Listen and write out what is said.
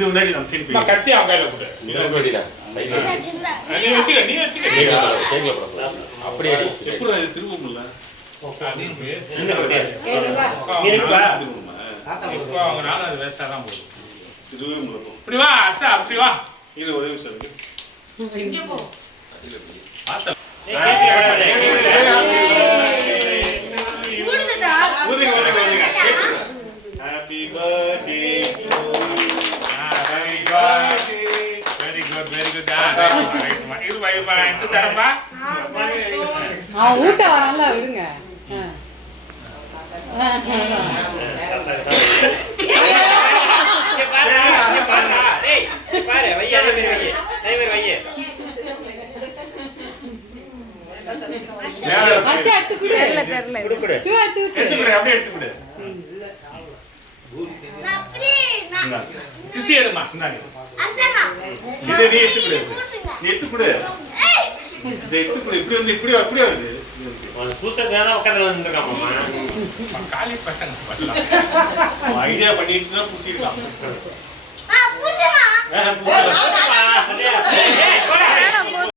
இது முன்னாடி நம்ம சீன் போய் கத்தி அவங்க கையில கொடு. நீ வச்சுக்க நீ வச்சுக்க. கேக்கல போற அப்படியே அடி. எப்படி இது திரும்பும்ல இப்போ அவங்க நானும் அது வேஸ்டா தான் போகுது. திரும்பவே முடியும். இப்படி வா அச்சா அப்படி வா. இது ஒரே நிமிஷம் இருக்கு. இங்க போ. பாத்த ஊடுடா. ஊதுங்க. Happy birthday to you. Very good இது வைபா இந்த தரப்பா. ஊட்ட வரல விடுங்க. பாரு வைய அதே மாதிரி வைய அச்சா எடுத்து குடு. தெரியல. குடு சும்மா எடுத்து குடு. எடுத்துக்கடா அப்படியே எடுத்துக்கடா. குச்சி எடுமா. இதை நீ எடுத்துக்கடா. நீ எடுத்துக்கடா. இதை எடுத்துக்கடா. இப்படி வந்து இப்படி அப்படியே வருது. பூசக்கான உட்கார்ந்து வந்துருக்காமா காலி பசங்க பண்ணலாம். ஐடியா பண்ணிட்டு தான் பூசிருக்கான். பூசமா. பூசலாம்.